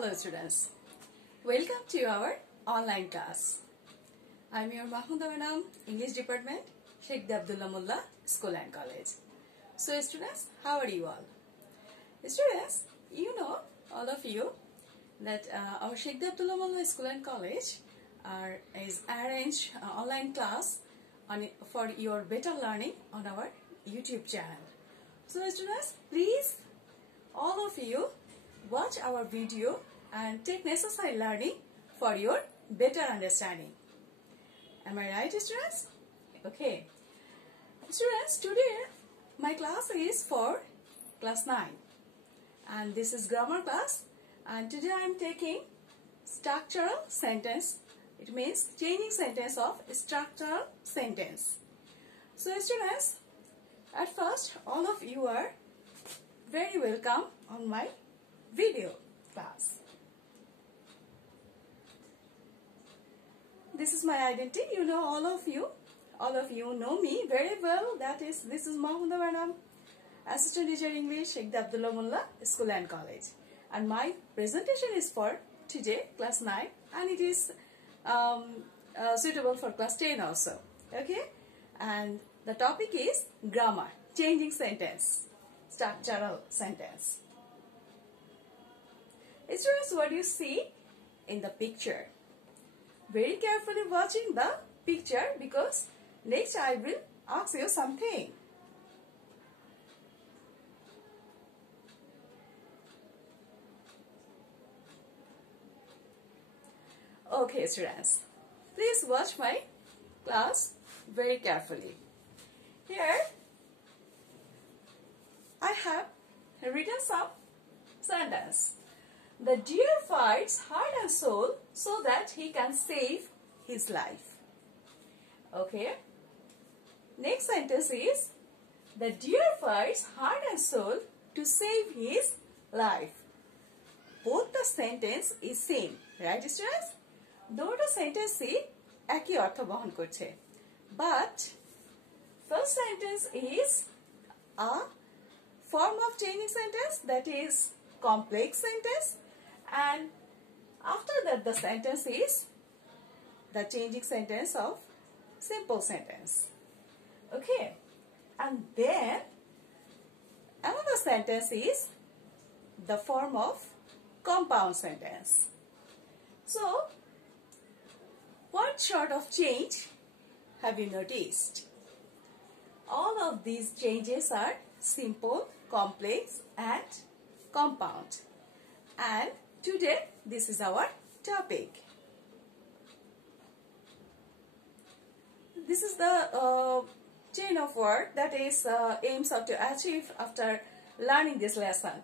Hello students, welcome to our online class. I am your Mahmouda Madam, English Department, Sheikh Abdullah Mullah School and College. So students, how are you all? Students, you know, all of you, that our Sheikh Abdullah Mullah School and College is arranged online class for your better learning on our YouTube channel. So students, please all of you watch our video and take necessary learning for your better understanding. Am I right, students? Okay. Students, today my class is for class 9 and this is grammar class, and today I am taking structural sentence. It means changing sentence of structural sentence. So students, at first all of you are very welcome on my video class. This is my identity. You know, all of you know me very well. This is Mahmouda Madam, Assistant Teacher English, Sheikh Abdullah Mullah School and College, and my presentation is for today class 9, and it is suitable for class 10 also. Okay, and the topic is grammar, changing sentence, structural sentence. Students, what do you see in the picture? Very carefully watching the picture, because next I will ask you something. Okay students, please watch my class very carefully. Here I have written some sentence. The deer fights heart and soul so that he can save his life. Okay. Next sentence is, the deer fights heart and soul to save his life. Both the sentence is same, right students? Though the sentence is একই অর্থ বহন করছে, but first sentence is a form of changing sentence, that is complex sentence, and after that the sentence is the changing sentence of simple sentence. Okay, and then another sentence is the form of compound sentence. So what sort of change have you noticed? All of these changes are simple, complex and compound, and today this is our topic. This is the chain of word that is aims to achieve after learning this lesson.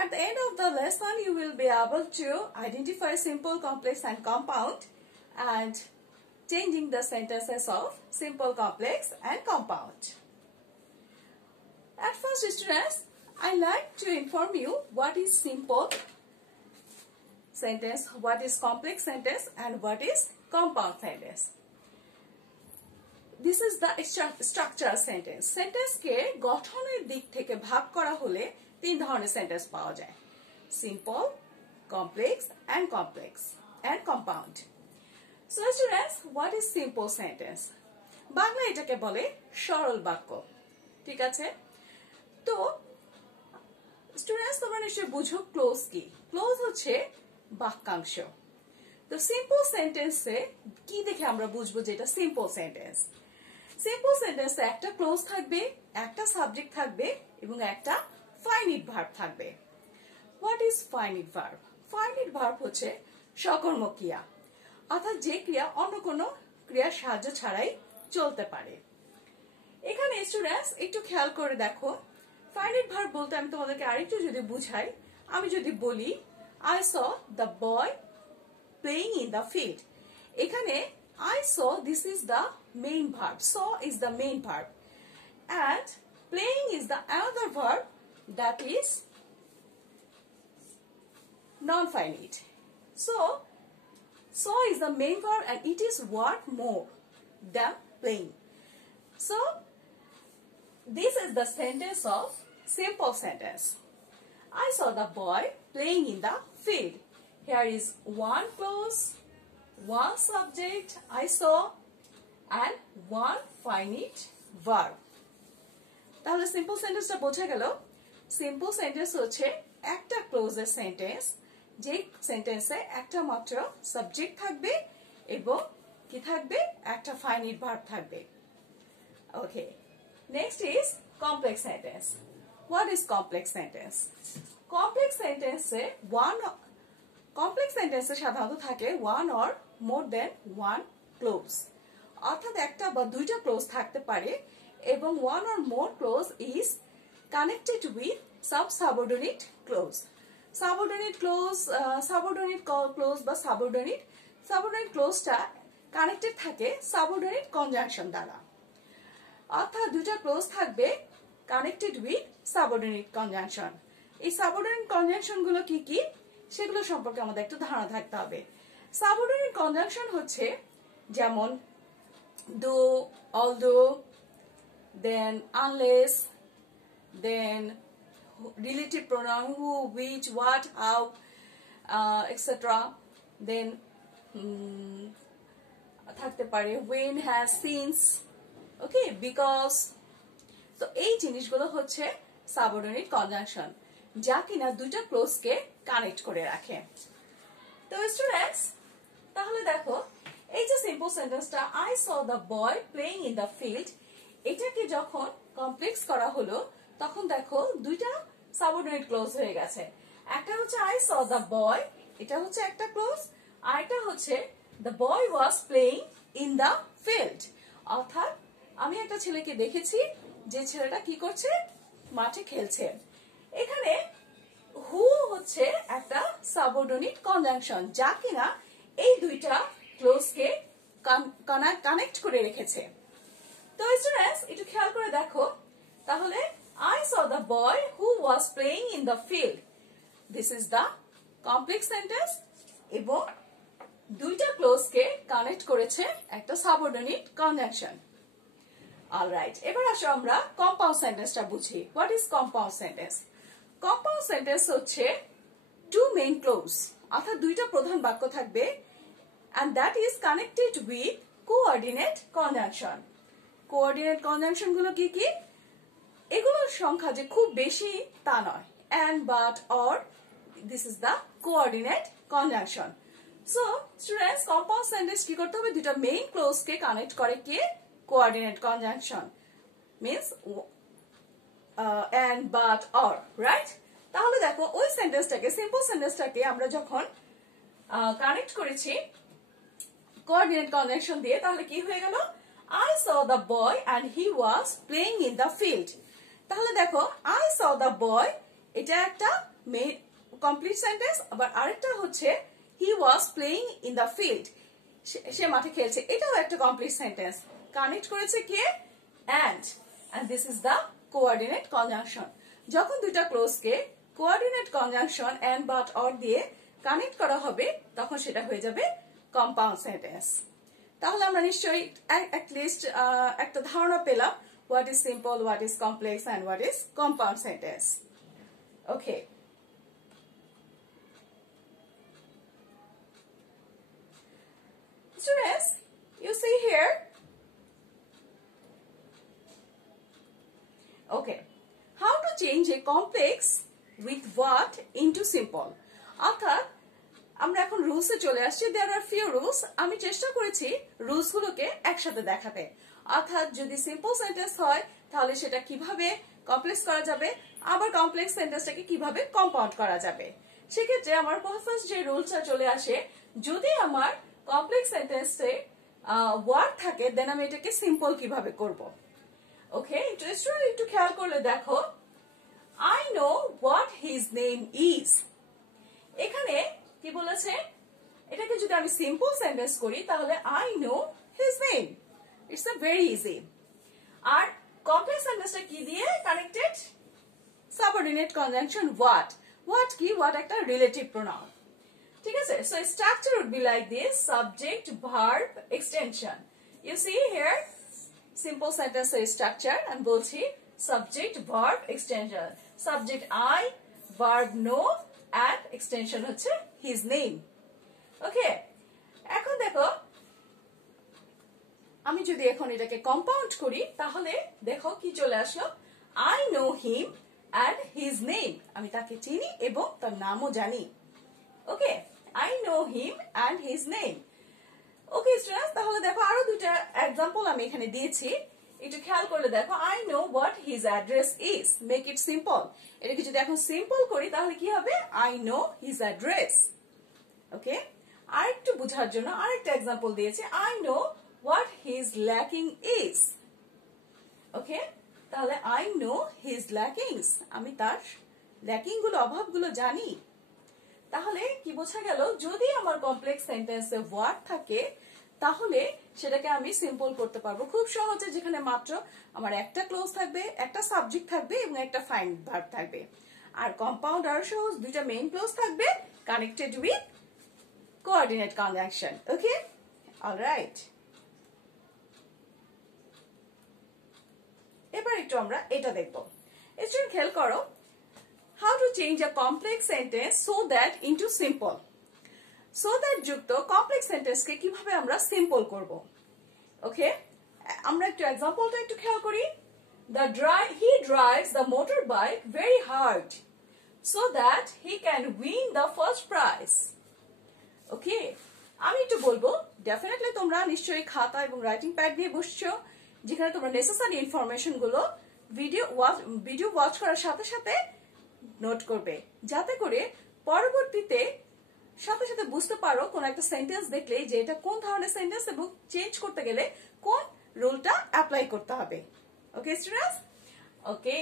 At the end of the lesson, you will be able to identify simple, complex and compound, and changing the sentences of simple, complex and compound. At first students, I like to inform you what is simple sentence, what is complex sentence and what is compound sentence. This is the structural sentence. Sentence ke গঠনের দিক থেকে ভাগ করা হলে তিন ধরনের sentence পাওয়া যায়: simple, complex and compound. So students, what is simple sentence? Bangla এটাকে বলে সরল বাক্য, ঠিক আছে? তো স্টুডেন্টস, তোমরা নিশ্চয়ই বুঝো ক্লোজ কি। ক্লোজ হচ্ছে বাক্যাংশ। তো সিম্পল সেন্টেন্সে কি দেখে আমরা বুঝবো যে এটা সিম্পল সেন্টেন্স? সিম্পল সেন্টেন্সে একটা ক্লোজ থাকবে, একটা সাবজেক্ট থাকবে এবং একটা ফাইনিট ভার্ব থাকবে। What is finite verb? Finite verb হচ্ছে সকর্ম ক্রিয়া, অর্থাৎ যে ক্রিয়া অন্য কোনো ক্রিয়ার সাহায্য ছাড়াই চলতে পারে। এখানে স্টুডেন্টস একটু খেয়াল করে দেখো, ফাইনিট ভার্ব বলতে আমি তোমাদেরকে আরেকটু যদি বুঝাই, আমি যদি বলি I saw the boy playing in the field. এখানে I saw, this is the main verb. Saw is the main verb, and playing is the another verb that is non-finite. So saw is the main verb and it is worth more than playing. So this is the sentence of simple sentence. I saw the boy playing in the field. here is one clause, one subject I saw and one finite verb. তাহলে simple সেন্টেন্সটা বোঝা গেল। Simple sentence হচ্ছে একটা ক্লোজের sentence, যে সেন্টেন্সে একটা মাত্র সাবজেক্ট থাকবে এবং কি থাকবে, একটা ফাইনাইট ভার্ব থাকবে। Okay, next is complex sentence. What is complex sentence? Complex সেন্টেন্সে সাধারণত থাকে one or more than one clause, অর্থাৎ একটা বা দুইটা ক্লোজ থাকতে পারে এবং one or more clause is connected with sub subordinate clause. Subordinate clause বা সাবঅর্ডিনেট ক্লোজটা কানেক্টেড থাকে সাবঅর্ডিনেট কনজাংশন দ্বারা, অর্থাৎ দুইটা ক্লোজ থাকবে কানেক্টেড উইথ সাবঅর্ডিনেট কনজাংশন। এই সাবঅর্ডিনেট কনজাংশন গুলো কি কি সেগুলো সম্পর্কে আমাদের একটু ধারণা থাকতে হবে। সাবঅর্ডিনেট কনজাংশন হচ্ছে যেমন do, although, then unless, then relative pronoun who, which, what, how, etc. Then থাকতে পারে when, has, since, okay, because. তো এই জিনিসগুলো হচ্ছে সাবঅর্ডিনেট কনজাংশন, যা কিনা দুইটা ক্লোজকে কানেক্ট করে রাখে। তো স্টুডেন্টস, তাহলে দেখো এই যে সিম্পল সেন্টেন্সটা I saw the boy playing in the field, এটাকে যখন কমপ্লেক্স করা হলো তখন দেখো দুইটা সাবঅর্ডিনেট ক্লোজ হয়ে গেছে। একটা হচ্ছে I saw the boy, এটা হচ্ছে একটা ক্লোজ, আর একটা হচ্ছে the boy was playing in the field, অর্থাৎ আমি একটা ছেলেকে দেখেছি যে ছেলেটা কি করছে, মাঠে খেলছে। এখানে হু হচ্ছে একটা সাবঅর্ডিনেট কনজাংশন, যা কিনা এই দুইটা ক্লোজকে কানেক্ট করে রেখেছে। তো স্টুডেন্টস একটু খেয়াল করে দেখো, তাহলে I saw the boy who was playing in the field, this is the complex sentence এবং দুইটা ক্লোজকে কানেক্ট করেছে একটা সাবঅর্ডিনেট কনজাংশন। অলরাইট, এবার আসো আমরা কম্পাউন্ড সেন্টেন্সটা বুঝি। What is compound sentence? Compound sentence হচ্ছে টু মেইন ক্লোজ, অর্থাৎ দুইটা প্রধান বাক্য থাকবে and that is connected with coordinate conjunction. Coordinate conjunction গুলো কি কি? এগুলোর সংখ্যা যে খুব বেশি তা নয়, and, but, or, this is the coordinate conjunction. So students, compound sentence কি করতে হবে, দুটো মেইন ক্লোজ কে কানেক্ট করে কে, coordinate conjunction means and, but, or, right? তাহলে দেখো ওই সেন্টেন্সটাকে, সিম্পল সেন্টেন্সটাকে আমরা যখন কানেক্ট করেছি কোঅর্ডিনেট কনজাংশন দিয়ে, তাহলে কি হয়ে গেল, I saw the boy and he was playing in the field. তাহলে দেখো I saw the boy, এটা একটা কমপ্লিট সেন্টেন্স, আবার আরেকটা হচ্ছে he was playing in the field, সে মাঠে খেলছে, এটাও একটা কমপ্লিট সেন্টেন্স, কানেক্ট করেছে কে, and this is the coordinate conjunction. যখন দুইটা ক্লোজকে coordinate conjunction and, but, or দিয়ে কানেক্ট করা হবে তখন সেটা হয়ে যাবে কম্পাউন্ড সেন্টেন্স। তাহলে আমরা নিশ্চয়ই অ্যাটলিস্ট একটা ধারণা পেলাম what is simple, what is complex and what is compound sentence. Okay, students, you see here, okay, how to change a complex with what into simple. অর্থাৎ আমরা এখন রুলসে চলে আসছি। দেয়ার আর ফিউ রুলস, আমি চেষ্টা করেছি রুলস গুলোকে একসাথে দেখাতে, অর্থাৎ যদি সিম্পল সেন্টেন্স হয় তাহলে সেটা কিভাবে কমপ্লেক্স করা যাবে, আবার কমপ্লেক্স সেন্টেন্সটাকে কিভাবে কম্পাউন্ড করা যাবে। সেক্ষেত্রে আমার ফার্স্ট যে রুলসটা চলে আসে, যদি আমার কমপ্লেক্স সেন্টেন্সে ওয়ার্ড থাকে দেন আমি এটাকে সিম্পল কিভাবে করব। ওকে, একটু খেয়াল করলে দেখো, I know what his name is, এখানে কি বলেছে, এটাকে যদি আমি সিম্পল সেন্টেন্স করি তাহলে I know his name, it's a very easy. আর কমপ্লেক্স সেন্টেন্সটা কি দিয়ে connected, subordinate conjunction what, what কি, what একটা রিলেটিভ প্রোনাউন, ঠিক আছে। So structure would be like this, subject verb extension. You see here simple সেন্টেন্সের স্ট্রাকচার, আমি বলছি subject verb extension, subject I, verb no and extension হচ্ছে his name. Okay, এখন দেখো আমি যদি এখন এটাকে কম্পাউন্ড করি তাহলে দেখো কি চলে আসলো, I know him and his name. আমি তাকে চিনি এবং তার নামও জানি। ওকে, I know him and his name. Okay students, তাহলে দেখো আরো দুটো एग्जांपल আমি এখানে দিয়েছি, একটু খেয়াল করলে দেখো I know what his address is. Make it simple. এটাকে যদি এখন সিম্পল করি তাহলে কি হবে, I know his address. ওকে, আরেকটু বোঝার জন্য আরেকটা एग्जांपल দিয়েছি, I know what his lacking is. ওকে, তাহলে I know his lackings. আমি তার ল্যাকিং গুলো, অভাবগুলো জানি। তাহলে কি বোঝা গেল, যদি আমার কমপ্লেক্স সেন্টেন্সে ওয়ার্ড থাকে তাহলে সেটাকে আমি সিম্পল করতে পারবো খুব সহজে, যেখানে মাত্র আমার একটা ক্লোজ থাকবে, একটা সাবজেক্ট থাকবে এবং একটা ফাইনাইট ভার্ব থাকবে। আর কম্পাউন্ড আরো সহজ, দুইটা মেইন ক্লোজ থাকবে connected with coordinate conjunction. Okay, alright. এবার একটু আমরা এটা দেখব। স্টুডেন্ট খেয়াল করো, how to change a complex sentence so that into simple. So that যুক্ত কমপ্লেক্স সেন্টেন্সকে কিভাবে আমরা সিম্পল করব। ওকে, আমরা একটু एग्जांपलটা একটু খেয়াল করি। He drives the motorbike very hard so that he can win the first prize. ওকে, আমি একটু বলবো, ডেফিনেটলি তোমরা নিশ্চয়ই খাতা এবং রাইটিং প্যাড নিয়ে বসছো, যেখানে তোমরা নেসেসারি ইনফরমেশন গুলো ভিডিও ওয়াচ করার সাথে সাথে নোট করবে, যাতে করে পরবর্তীতে সাথে সাথে বুঝতে পারো কোন একটা সেন্টেন্স দেখলে যে এটা কোন ধরনের সেন্টেন্স এবং চেঞ্জ করতে গেলে কোন রুলটা অ্যাপ্লাই করতে হবে। ওকে স্টুডেন্টস, ওকে,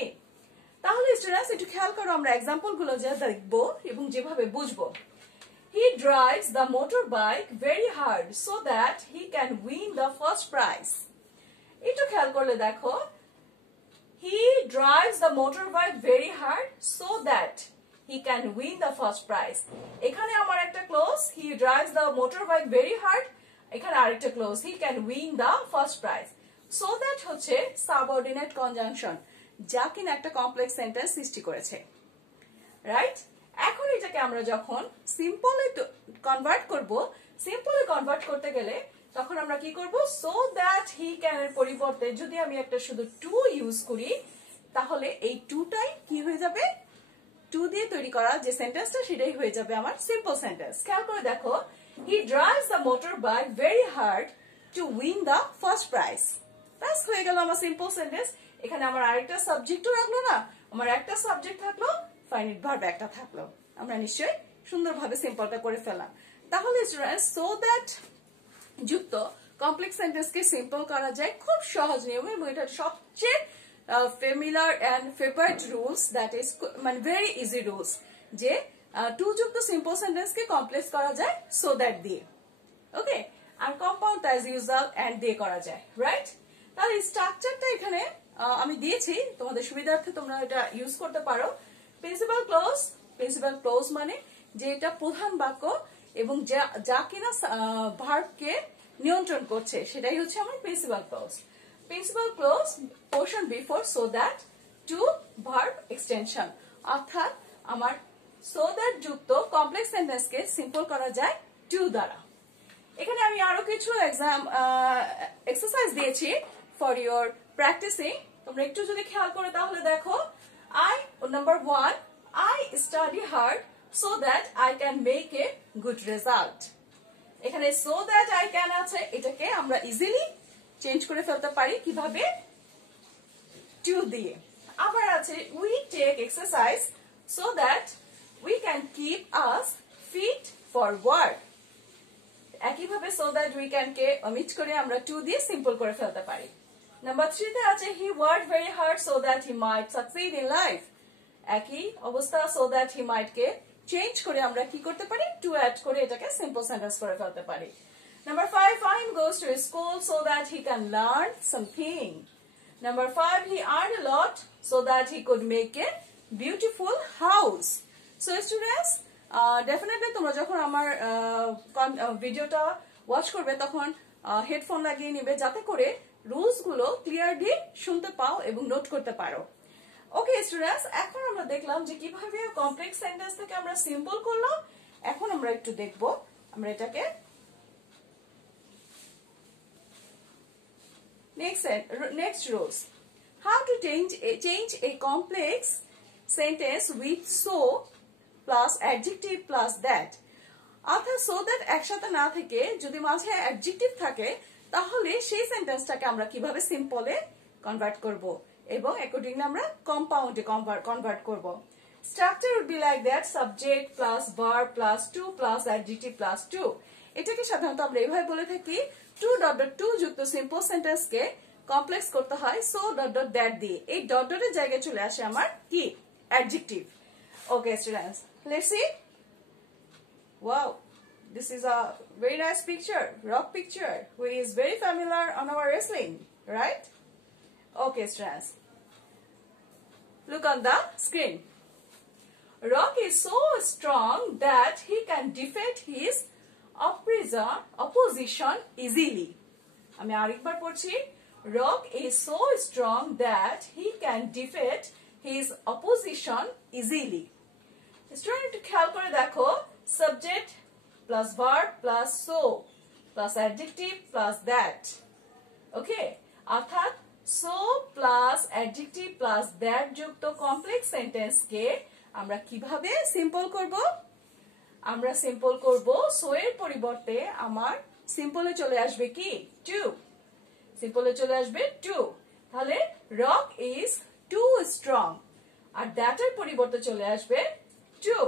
তাহলে স্টুডেন্টস একটু খেয়াল করো, আমরা एग्जांपल গুলো যা দেখবো এবং যেভাবে বুঝবো। He drives the motorbike very hard so that he can win the first prize. একটু খেয়াল করলে দেখো, he drives the motorbike very hard so that he can win the first prize. এখানে আমার একটা close, he drives the motorbike very hard, এখানে আরেকটা close, he can win the first prize. So that হচ্ছে সাবঅর্ডিনেট কনজাংশন, যা কিনা একটা complex sentence সৃষ্টি করেছে, রাইট? এখন এটাকে আমরা যখন সিম্পলে কনভার্ট করব, সিম্পলে কনভার্ট করতে গেলে তখন আমরা কি করব, so that he can এর পরিবর্তে যদি আমি একটা শুধু to ইউজ করি তাহলে এই টুটাই কি হয়ে যাবে, টু দিয়ে তৈরি করা যে সেন্টেন্সটা সেটাই হয়ে যাবে আমার সিম্পল সেন্টেন্স। খেয়াল করে দেখো, he drives the motorbike very hard to win the first prize. ব্যাস হয়ে গেল আমার সিম্পল সেন্টেন্স। এখানে আমার আরেকটা সাবজেক্টও রাখলো না, আমার একটা সাবজেক্ট থাকলো, ফাইনাইট ভার্ব একটা থাকলো, আমরা নিশ্চয়ই সুন্দরভাবে সিম্পলটা করে ফেললাম। তাহলে স্টুডেন্টস, সো দ্যাট যুক্ত কমপ্লেক্স সেন্টেন্সকে সিম্পল করা যায় খুব সহজ নিয়মে, এবং এটা সবচেয়ে familiar and favourite rules, that is মানে ভেরি ইজি রুলস, যে টু যুক্ত সিম্পল সেন্টেন্সকে কমপ্লেক্স করা যায় সো দ্যাট দিয়ে। ওকে, আর কম্পাউন্ড অ্যাজ ইউজুয়াল এন্ড দিয়ে করা যায়, রাইট? তাহলে স্ট্রাকচারটা এখানে আমি দিয়েছি, তোমাদের সুবিধার্থে তোমরা এটা ইউজ করতে পারো। প্রিন্সিপাল ক্লোজ, প্রিন্সিপাল ক্লোজ মানে যে এটা প্রধান বাক্য এবং যা কিনা ভার্বকে নিয়ন্ত্রণ করছে সেটাই হচ্ছে আমার principal clause. Principal clause portion before so that to verb extension, অর্থাৎ আমার সো দ্যাট যুক্ত কমপ্লেক্স সেন্টেন্সকে সিম্পল করা যায় টু দ্বারা। এখানে আমি আরো কিছু এক্সারসাইজ দিয়েছি ফর ইউর প্র্যাকটিসিং, তোমরা একটু যদি খেয়াল করে তাহলে দেখো, number 1, I study hard so that I can make a good result. এখানে so that I can আছে, এটাকে আমরা ইজিলি চেঞ্জ করে ফেলতে পারি কিভাবে, to দিয়ে। আবার আছে we take exercise so that we can keep us fit for work. একইভাবে so that we can K omit করে আমরা to দিয়ে সিম্পল করে ফেলতে পারি। নাম্বার 3 তে আছে he worked very hard so that he might succeed in life. একই অবস্থা so that he might K change করে আমরা কি করতে পারি, to add করে এটাকে সিম্পল সেন্টেন্স করে ফেলতে পারি। Number 5, Fahim goes to school so that he can learn something. Number 5, he earned a lot so that he could make a beautiful house. So students, definitely তোমরা যখন আমার ভিডিওটা watch করবে তখন হেডফোন লাগিয়ে নিবে, যাতে করে রুলস গুলো ক্লিয়ারলি শুনতে পাও এবং নোট করতে পারো। ওকে স্টুডেন্টস, এখন আমরা দেখলাম যে কিভাবে কমপ্লেক্স সেন্টেন্স থেকে আমরা সিম্পল করলাম। এখন আমরা একটু দেখব আমরা এটাকে next rules. How to change a complex sentence with so plus adjective plus that. অর্থাৎ so that একসাথে না থেকে যদি মাঝে অ্যাডজেক্টিভ থাকে তাহলে সেই সেন্টেন্সটাকে আমরা কিভাবে সিম্পলে কনভার্ট করব এবং অ্যাকর্ডিংলি আমরা কম্পাউন্ডে কনভার্ট করব। Structure would be like that, subject plus verb plus to plus adjective plus to. এটাকে সাধারণত আমরা এইভাবে বলে থাকি, টু ডট ডট টু যুক্ত সিম্পল সেন্টেন্সকে কমপ্লেক্স করতে হয় সো ডট ডট দ্যাট দিয়ে। এই ডট ডটের জায়গায় চলে আসে আমার কি adjective. Okay students, let's C. Wow, this is a very nice picture, rock picture, which is very familiar on our wrestling, right? Okay, students. Look on the screen. Rock is so strong that he can defeat his opposition easily. আমি আরেকবার পড়ছি। Rock is so strong that he can defeat his opposition easily. Student একটু খেয়াল করে দেখো, subject plus verb plus so plus adjective plus that. Okay, অর্থাৎ so plus adjective plus that যুক্ত complex sentence কে আমরা কিভাবে সিম্পল করব? আমরা সিম্পল করব so এর পরিবর্তে আমার সিম্পলে চলে আসবে কি to, সিম্পলে চলে আসবে to। তাহলে rock is too strong, R that এর পরিবর্তে চলে আসবে to।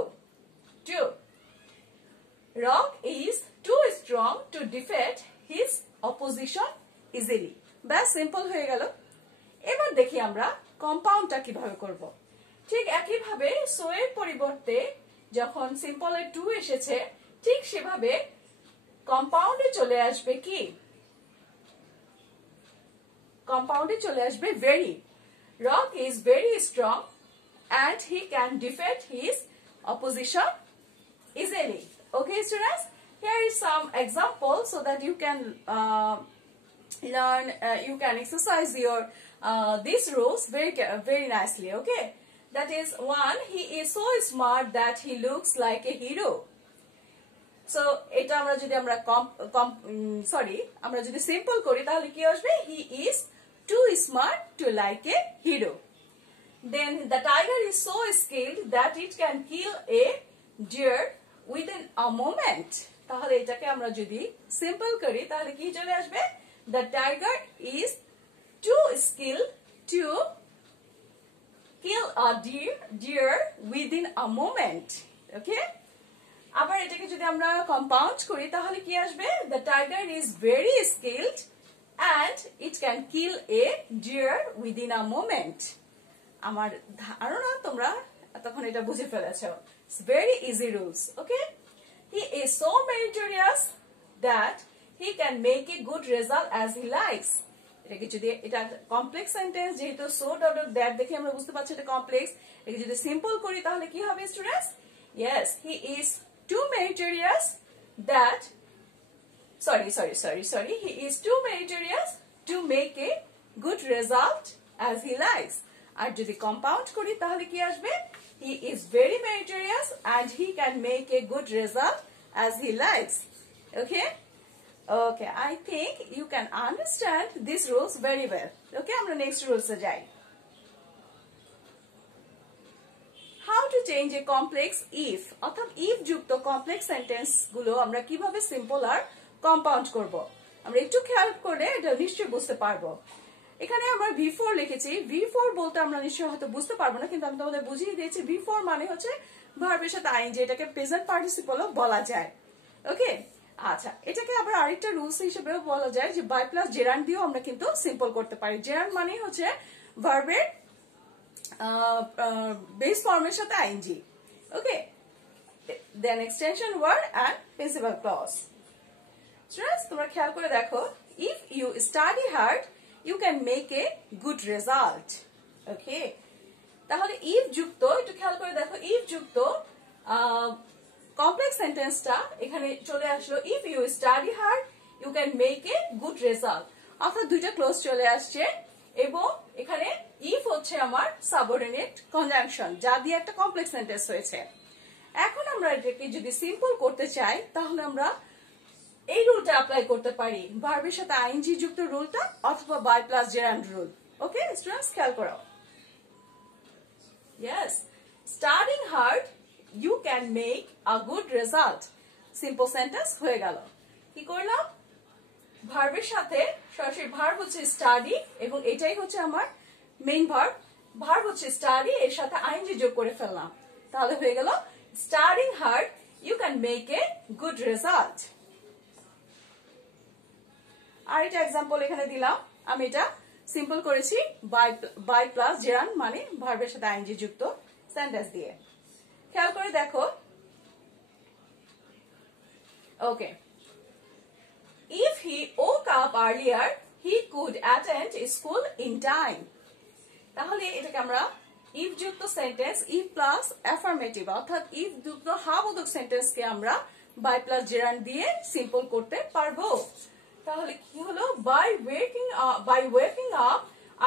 Rock is too strong to defeat his opposition easily. ব্যাস সিম্পল হয়ে গেল। এবার দেখি আমরা কম্পাউন্ডটা কিভাবে করব। ঠিক একইভাবে সো এর পরিবর্তে যখন সিম্পলে টু এসেছে ঠিক সেভাবে কম্পাউন্ডে চলে আসবে কি, কম্পাউন্ডে চলে আসবে very. Rock is very strong and he can defeat his opposition easily. Okay students, here is some example so that you can learn, you can exercise your these rules very nicely. Okay, that is one, he is so smart that he looks like a hero. So এটা আমরা যদি আমরা আমরা যদি simple করি তাহলে কি আসবে, he is too smart to like a hero. Then the tiger is so skilled that it can kill a deer within a moment. তাহলে এটাকে আমরা যদি সিম্পল করি তাহলে কি চলে আসবে, the tiger is too skilled to kill a deer within a moment. Okay, আবার এটাকে যদি আমরা কম্পাউন্ড করি তাহলে কি আসবে, the tiger is very skilled and it can kill a deer within a moment. আমার ধারণা তোমরা তখন এটা বুঝে ফেলেছো। It's very easy rules. Okay, he is so meritorious that he can make a good result as he likes. এটাকে যদি এটা কমপ্লেক্স সেন্টেন্স, যেহেতু so dot dot that দেখে আমরা বুঝতে পারছি এটা কমপ্লেক্স। এটাকে যদি সিম্পল করি তাহলে কি হবে students, yes, he is too meritorious that he is too meritorious to make a good result as he likes. আর যদি কম্পাউন্ড করি তাহলে কি আসবে, he is very meritorious and he can make a good result as he likes. Okay, I think you can understand these rules very well. Okay, আমরা next rules এ যাই। How to change a complex if, অর্থাৎ if যুক্ত complex sentence গুলো আমরা কিভাবে simple আর compound করব, আমরা একটু খেয়াল করে এটা নিশ্চয়ই বুঝতে পারবো। এখানে আমরা V4 লিখেছি। V4 বলতে আমরা নিশ্চয়ই হয়তো বুঝতে পারবো না, কিন্তু আমি তোমাদের বুঝিয়ে দিয়েছি। V4 মানে হচ্ছে ভার্বের সাথে আইএনজি, এটাকে প্রেজেন্ট পার্টিসিপলও বলা যায়। ওকে, আচ্ছা, এটাকে আবার আরেকটা রুলস হিসেবেও বলা যায় যে বাই প্লাস জেরান্ড দিয়েও আমরা কিন্তু সিম্পল করতে পারি। জেরান্ড মানে হচ্ছে ভার্বের বেস ফর্মের সাথে ING. Okay, then extension word and principal clause. Students তোমরা খেয়াল করে দেখো, if you study hard you can make a good result. Okay, তাহলে if যুক্ত, একটু খেয়াল করে দেখো, if যুক্ত কমপ্লেক্স সেন্টেন্সটা এখানে চলে আসলো, if you study hard you can make a good result, অর্থাৎ দুইটা ক্লোজ চলে আসছে। এবং এখানে ইফ হচ্ছে আমার সাবঅর্ডিনেট কনজাংশন, যা দিয়ে একটা কমপ্লেক্স সেন্টেন্স হয়েছে। এখন আমরা এটাকে যদি সিম্পল করতে চাই তাহলে আমরা এই রুলটা অ্যাপ্লাই করতে পারি, ভার্বের সাথে আইএনজি যুক্ত রুলটা অথবা by plus gerund rule. Okay students, খেয়াল করো। Yes, studying hard you can make a good result. Simple sentence হয়ে গেল। কি করলাম, ভার্বের সাথে সরাসরি ভার্ব হচ্ছে স্টাডি এবং এটাই হচ্ছে আমার মেইন ভার্ব। ভার্ব হচ্ছে স্টাডি, এর সাথে আইএনজি যোগ করে ফেললাম, তাহলে হয়ে গেল studying hard you can make a good result. আর এটা एग्जांपल এখানে দিলাম, আমি এটা সিম্পল করেছি বাই প্লাস জেরান্ড মানে ভার্বের সাথে আইএনজি যুক্ত সেন্টেন্স দিয়ে। খেয়াল করে দেখো। ওকে, if he woke up earlier he could attend school in time. তাহলে এটাকে আমরা if যুক্ত সেন্টেন্স, if প্লাস অ্যাফার্মেটিভ অর্থাৎ if যুক্ত হা বোধক সেন্টেন্সকে আমরা বাই প্লাস জেরান্ড দিয়ে সিম্পল করতে পারবো। তাহলে কি হলো, by waking up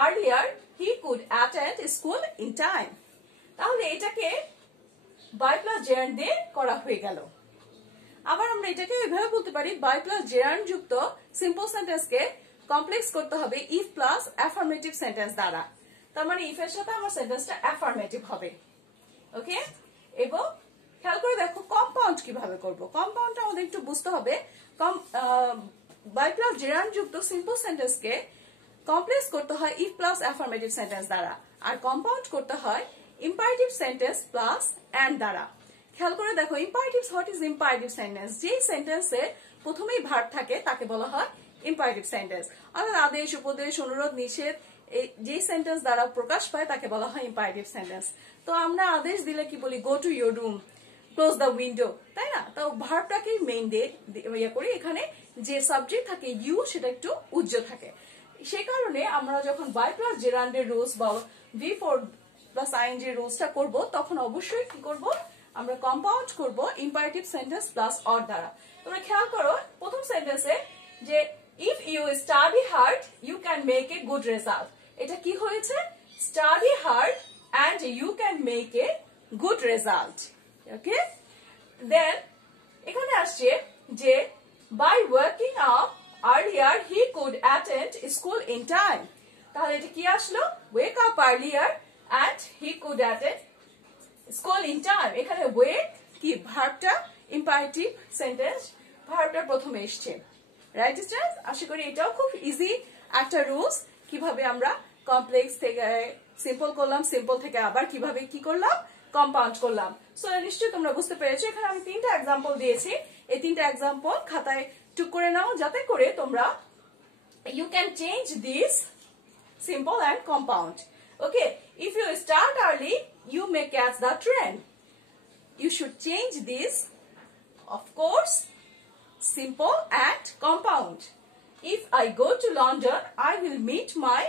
earlier he could attend school in time. তাহলে এটাকে বাই প্লাস জেরান্ড দিয়ে করা হয়ে গেল। আবার আমরা এটাকে এইভাবে বলতে পারি, বাই প্লাস জেরান্ড যুক্ত সিম্পল সেন্টেন্সকে কমপ্লেক্স করতে হবে ইফ প্লাস অ্যাফার্মেটিভ সেন্টেন্স দ্বারা। তার মানে ইফ এর সাথে আমার সেন্টেন্সটা অ্যাফার্মেটিভ হবে। ওকে, এবং খেয়াল করে দেখো কম্পাউন্ড কিভাবে করব। কম্পাউন্ডটা আমাদের একটু বুঝতে হবে। বাই প্লাস জেরান্ড যুক্ত সিম্পল সেন্টেন্সকে কমপ্লেক্স করতে হয় ইফ প্লাস অ্যাফার্মেটিভ সেন্টেন্স দ্বারা, আর কম্পাউন্ড করতে হয় ইম্পারেটিভ সেন্টেন্স প্লাস এন্ড দ্বারা। খেয়াল করে দেখো imperative, what is imperative sentence? যে সেন্টেন্সে প্রথমেই ভার্ব থাকে তাকে বলা হয় ইম্পারেটিভ সেন্টেন্স, অর্থাৎ আদেশ, উপদেশ, অনুরোধ, নিষেধ যে সেন্টেন্স দ্বারা প্রকাশ পায় তাকে বলা হয় ইম্পারেটিভ সেন্টেন্স। তো আমরা আদেশ দিলে কি বলি, go to your room, close the window, তাই না? তো ভার্বটাকে মেইন দিয়ে ইয়ে করি, এখানে যে সাবজেক্ট থাকে ইউ সেটা একটু উজ্জ্বল থাকে। সে কারণে আমরা যখন বাই প্লাস জেরান্ডের রুলস বা ভি ফোর প্লাস আইএনজি রুলসটা করব তখন অবশ্যই কি করব, আমরা কম্পাউন্ড করব ইম্পারেটিভ সেন্টেন্স প্লাস অর দ্বারা। তোমরা খেয়াল করো প্রথম সেন্টেন্সে যে if you study hard you can make a good result, এটা কি হয়েছে, study hard and you can make a good result. Okay, then এখানে আসছে যে by walking up earlier he could attend school in time. তাহলে এটা কি আসলো, wake up earlier and he could attend school in time. এখানে wake কি ভার্বটা imperative sentence, ভার্বটা প্রথমে এসেছে, রাইট স্টুডেন্টস? আশা করি এটাও খুব ইজি একটা রুলস, কিভাবে আমরা কমপ্লেক্স থেকে সিম্পল করলাম, সিম্পল থেকে আবার কিভাবে কি করলাম, কম্পাউন্ড করলাম। সো নিশ্চয়ই তোমরা বুঝতে পেরেছো। এখানে আমি 3টা एग्जांपल দিয়েছি, এই 3টা एग्जांपल খাতায় টুক করে নাও যাতে করে তোমরা you can change this simple and compound. Okay, if you start early you may catch the train. You should change this, of course, simple and compound. If I go to London I will meet my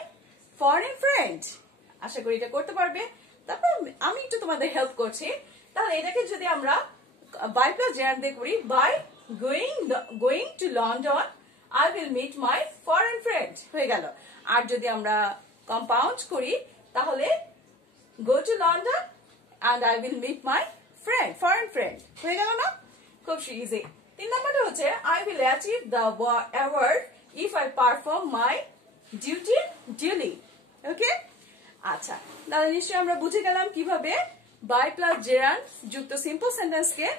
foreign friend. আশা করি এটা করতে পারবে। তারপর আমি একটু তোমাদের help করছি। তাহলে এটাকে যদি আমরা বাই প্লাস জেরান্ড দিয়ে করি, by going to London I will meet my foreign friend, হয়ে গেল। আর যদি আমরা কম্পাউন্ড করি তাহলে go to London and I will meet my foreign friend, হয়ে গেল না? খুব ইজি। 3 নাম্বারটা হচ্ছে I will achieve the award if I perform my duty duly. ওকে, আচ্ছা, তাহলে নিশ্চয়ই আমরা বুঝে গেলাম কিভাবে বাই প্লাস জেরান্ড যুক্ত সিম্পল সেন্টেন্সকে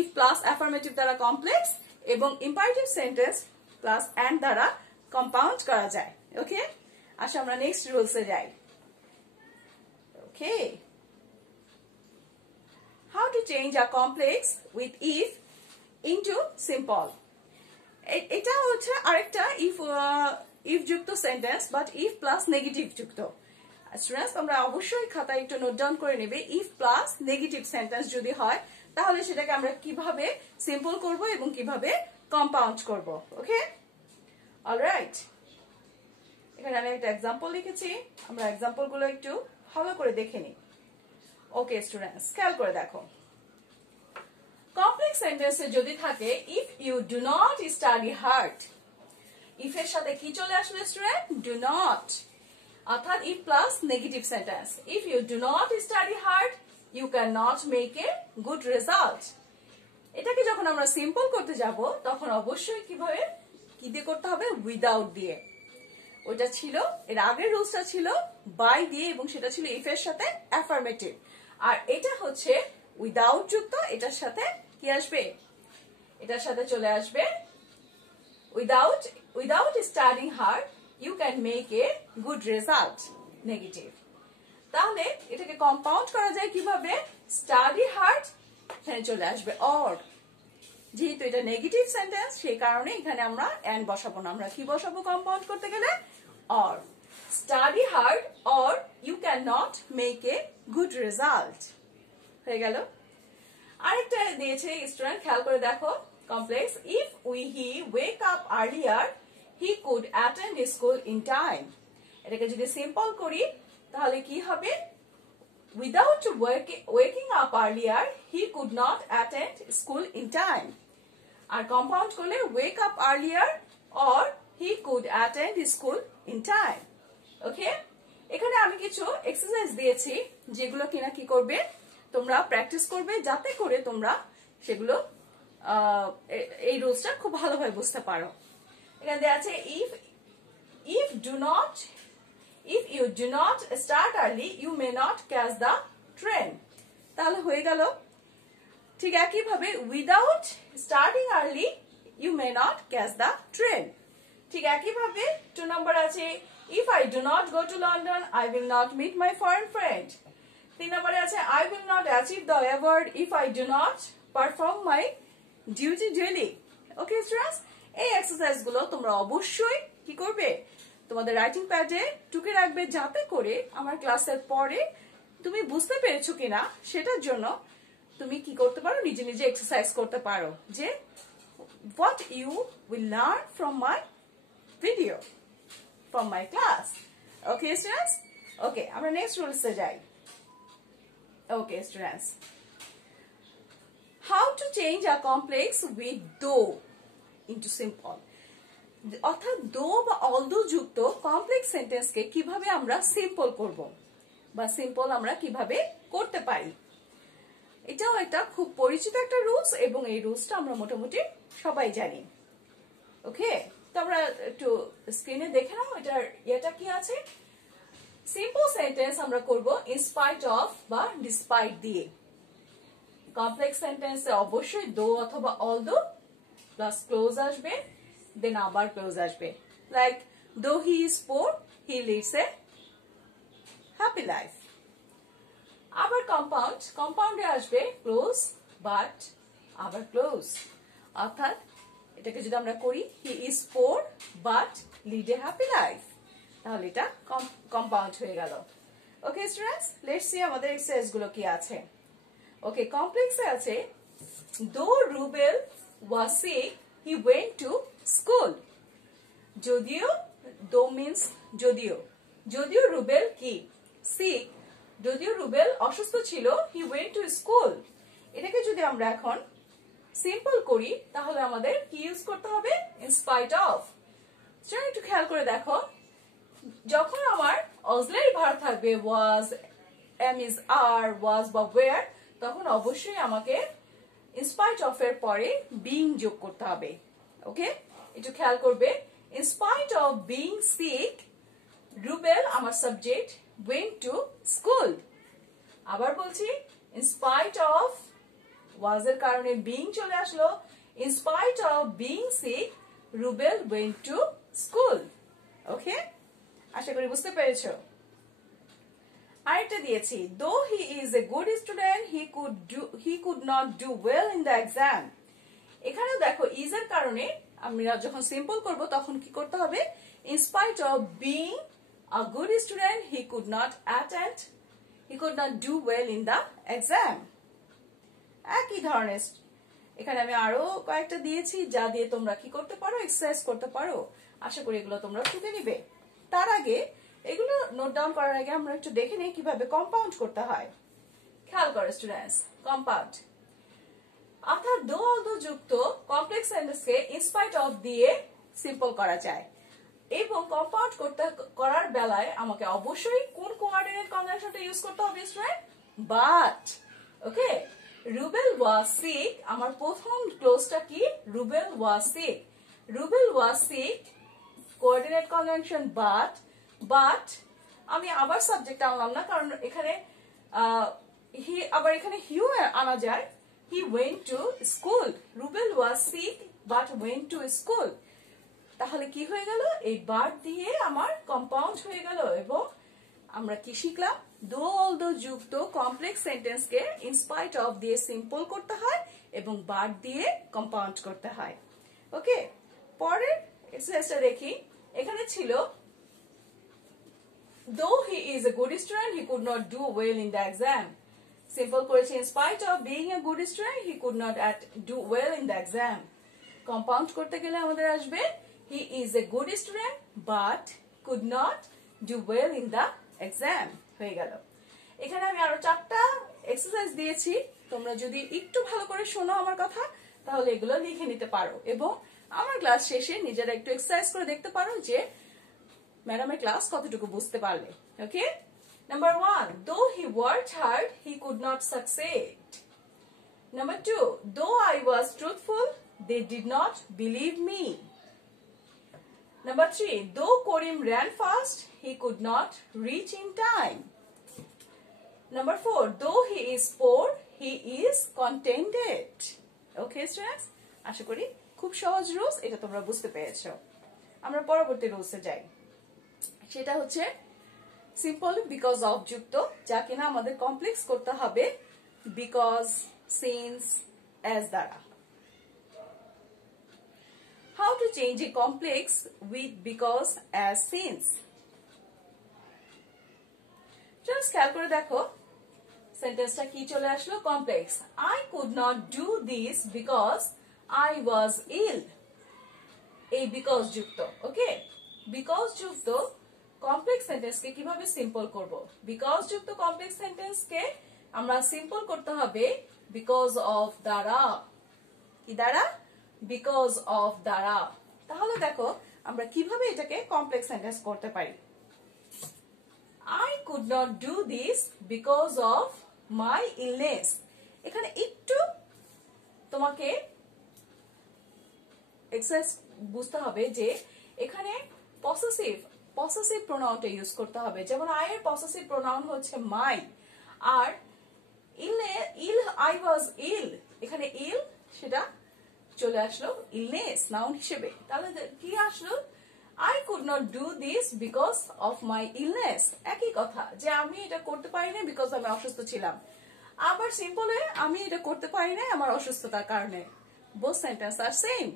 ইফ প্লাস অ্যাফার্মেটিভ দ্বারা কমপ্লেক্স এবং ইম্পারেটিভ সেন্টেন্স প্লাস এন্ড দ্বারা কম্পাউন্ড করা যায়। ওকে, আসো আমরা নেক্সট রুলসে যাই। Okay, how to change a complex with if into simple. এটা হচ্ছে আরেকটা ইফ যুক্ত sentence, but if plus negative যুক্ত। স্টুডেন্টস তোমরা অবশ্যই খাতায় একটু নোট ডাউন করে নেবে, ইফ প্লাস নেগেটিভ সেন্টেন্স যদি হয় তাহলে সেটাকে আমরা কিভাবে সিম্পল করব এবং কিভাবে কম্পাউন্ড করব। ওকে, অলরাইট, এখানে আমি একটা एग्जांपल লিখেছি, আমরা एग्जांपल গুলো একটু ভালো করে দেখে নিই। ওকে স্টুডেন্টস, খেয়াল করে দেখো, কমপ্লেক্স সেন্টেন্সে যদি থাকে if you do not study hard, if এর সাথে কি চলে আসলে স্টুডেন্ট, ডু নট। অর্থাৎ if plus negative sentence, if you do not study hard you cannot make a good result। এটাকে যখন আমরা সিম্পল করতে যাব তখন অবশ্যই কিভাবে কি দিয়ে করতে হবে, উইদাউট দিয়ে। ওটা ছিল এর আগের রুলসটা ছিল বাই দিয়ে এবং সেটা ছিল ইফ এর সাথে অ্যাফার্মেটিভ, আর এটা হচ্ছে উইদাউট যুক্ত, এটার সাথে কি আসবে, এটার সাথে চলে আসবে without studying hard you can make a good result, negative. তাহলে এটাকে কম্পাউন্ড করা যায় কিভাবে, স্টাডি হার্ড এখানে চলে আসবে অর, যেহেতু এটা নেগেটিভ সেন্টেন্স সেই কারণে এখানে আমরা এন্ড বসাবো না, আমরা কি বসাবো কম্পাউন্ড করতে গেলে, or. Study hard or you can not make a good result হয়ে গেল। আরেকটা দিয়েছে স্টুডেন্ট, খেয়াল করে দেখো, complex, if he wake up earlier he could attend school in time. এটাকে যদি সিম্পল করি তাহলে কি হবে, without waking up earlier he could not attend school in time, আর কম্পাউন্ড করলে wake up earlier or he could attend school in time। ওকে, এখানে আমি কিছু এক্সারসাইজ দিয়েছি যেগুলো কিনা কি করবে, তোমরা প্র্যাকটিস করবে যাতে করে তোমরা সেগুলো এই রুলসটা খুব ভালোভাবে বুঝতে পারো। এখানে দেয়া আছে if you do not start early you may not catch the train। তাহলে হয়ে গেল। ঠিক একইভাবে without starting early you may not catch the train। ঠিক একইভাবে 2 নম্বর আছে if I do not go to London I will not meet my foreign friend। 3 নম্বরে আছে I will not achieve the award if I do not perform my duty daily। Okay students, এই exercise গুলো তোমরা অবশ্যই কি করবে, তোমাদের writing প্যাডে টুকে রাখবে যাতে করে আমার ক্লাসের পরে তুমি বুঝতে পেরেছো কিনা সেটার জন্য তুমি কি করতে পারো, নিজে নিজে এক্সারসাইজ করতে পারো যে what you will learn from my video, from my class। Okay students, okay আমরা নেক্সট রুলসে যাই। Okay students, how to change a complex with though into simple। অর্থাৎ দো বা অলদো যুক্ত কমপ্লেক্স সেন্টেন্সকে কিভাবে আমরা সিম্পল করব বা সিম্পল আমরা কিভাবে করতে পারি, এটাও একটা খুব পরিচিত একটা রুলস এবং এই রুলসটা আমরা মোটামুটি সবাই জানি। ওকে, তো আমরা একটু স্ক্রিনে দেখে নাও এটার এটা কি আছে। সিম্পল সেন্টেন্স আমরা করব ইনস্পাইট অফ বা ডিসপাইট দিয়ে। কমপ্লেক্স সেন্টেন্সে অবশ্যই দো অথবা অলদো প্লাস ক্লোজ আসবে, দেন আবার ক্লোজ আসবে, লাইক দো he is poor he lives A happy life. আবার কম্পাউন্ডে আসবে ক্লোজ বাট আবার ক্লোজ, অর্থাৎ এটাকে যদি আমরা করি he is poor but lead a happy life, তাহলে এটা কম্পাউন্ড হয়ে গেল। ওকে স্টুডেন্টস, লেটস সি আমাদের এক্সারসাইজ গুলো কি আছে। ওকে, কমপ্লেক্সে আছে though Rubel was sick he went to school. যদিও, দো মিন্স যদিও রুবেল কি সিক, যদিও রুবেল অসুস্থ ছিল হি ওয়েন্ট টু স্কুল। এটাকে যদি আমরা এখন সিম্পল করি তাহলে আমাদের কি ইউজ করতে হবে, ইনস্পাইট অফ। একটু খেয়াল করে দেখো, যখন আমার অক্সিলারি ভার্ব থাকবে ওয়াজ, এম ইজ, আর, ওয়াজ বা ওয়্যার, তখন অবশ্যই আমাকে ইনস্পাইট অফ এর পরে বিং যোগ করতে হবে। ওকে, একটু খেয়াল করবে, in spite of being sick Rubel আমার সাবজেক্ট went to school। আবার বলছি, ইনস্পাইট অফ ওয়াজ এর কারণে বিং চলে আসলো, in spite of being sick Rubel went to school। Okay, আশা করি বুঝতে পেরেছো। আরেকটা দিয়েছি, though he is a good student he could not do well in the exam. এখানেও দেখো ইজ এর কারণে আমরা যখন সিম্পল করব তখন কি করতে হবে, in spite of being a good student he could not do well in the exam। একই ধরনের এখানে আমি আরো কয়েকটা দিয়েছি যা দিয়ে তোমরা কি করতে পারো, এক্সারসাইজ করতে পারো। আশা করি এগুলো তোমরা টুকে নিবে। তার আগে এগুলো নোট ডাউন করার আগে আমরা একটু দেখে নিই কিভাবে কম্পাউন্ড করতে হয়। খেয়াল করো স্টুডেন্টস, কম্পাউন্ড অর্থাৎ দো যুক্ত কমপ্লেক্স সেন্টেন্সকে ইনস্পাইট অফ দিয়ে সিম্পল করা যায়। এবং কম্পাউন্ড করার বেলায় আমাকে অবশ্যই কোন কোঅর্ডিনেট কনজাংশনটা ইউজ করতে হবে student? But. Okay, Rubel was sick, আমার প্রথম ক্লোজটা কি? Rubel was sick. Rubel was sick, coordinate conjunction but. But আমি আবার সাবজেক্ট আনলাম না, কারণ এখানে আবার এখানে হিউ আনা যায়। He went to school. Rubel was sick but went to school. তাহলে কি হয়ে গেল? এই বাট দিয়ে আমার কম্পাউন্ড হয়ে গেল। এবং আমরা কি শিখলাম? দো অল দো যুক্ত কমপ্লেক্স সেন্টেন্সকে ইনস্পাইট অফ দিয়ে সিম্পল করতে হয় এবং বাট দিয়ে কম্পাউন্ড করতে হয়। ওকে, পরের এক্সারসাইজটা দেখি। এখানে ছিল though he is a good student he could not do well in the exam. Simple করেছি in spite of being a good student he could not do well in the exam. Compound করতে গেলে আমাদের আসবে he is a good student but could not do well in the exam হয়ে গেল। এখানে আমি আরো 4টা এক্সারসাইজ দিয়েছি, তোমরা যদি একটু ভালো করে শোনো আমার কথা তাহলে এগুলো লিখে নিতে পারো এবং আমার ক্লাস শেষে নিজেরা একটু এক্সারসাইজ করে দেখতে পারো যে ম্যাডামের ক্লাস কতটুকু বুঝতে পারলে। ওকে, number 1, though he worked hard he could not succeed. Number 2, though I was truthful they did not believe me. Number 3, though Karim ran fast he could not reach in time. Number 4, though he is poor he is contented. Okay students, আশা করি খুব সহজ rules, এটা তোমরা বুঝতে পেরেছো। আমরা পরবর্তী রুলসে যাই। সেটা হচ্ছে সিম্পল বিকজ অফ যুক্ত, যা কিনা আমাদের কমপ্লেক্স করতে হবে বিকজ, সিন্স, অ্যাজ দ্বারা। How to change a complex with because, as, since. Just খেয়াল করে দেখো সেন্টেন্সটা কি চলে আসলো? Complex. I could not do this because I was ill. এই বিকজ যুক্ত। ওকে, বিকজ যুক্ত কমপ্লেক্স সেন্টেন্সকে কিভাবে সিম্পল করব? বিকজ যুক্ত কমপ্লেক্স সেন্টেন্সকে আমরা সিম্পল করতে হবে বিকজ অফ দ্বারা। কি দ্বারা? বিকজ অফ দ্বারা। তাহলে দেখো আমরা কিভাবে এটাকে কমপ্লেক্স সেন্টেন্স করতে পারি। I could not do this because of my illness. এখানে একটু তোমাকে এক্সারসাইজ বুঝতে হবে যে এখানে পসেসিভ প্রোনাউনটা ইউজ করতে হবে। যেমন আই এর পসেসিভ প্রোনাউন হচ্ছে মাই, আর আই ওয়াজ ইল, এখানে ইল সেটা চলে আসলো ইলনেস নাউন হিসেবে। তাহলে কি আসলো? I could not do this because of my illness. একই কথা, যে আমি এটা করতে পারি না বিকজ আমি অসুস্থ ছিলাম। আবার সিম্পলে আমি এটা করতে পারি না আমার অসুস্থতার কারণে। both সেন্টেন্স আর সেম,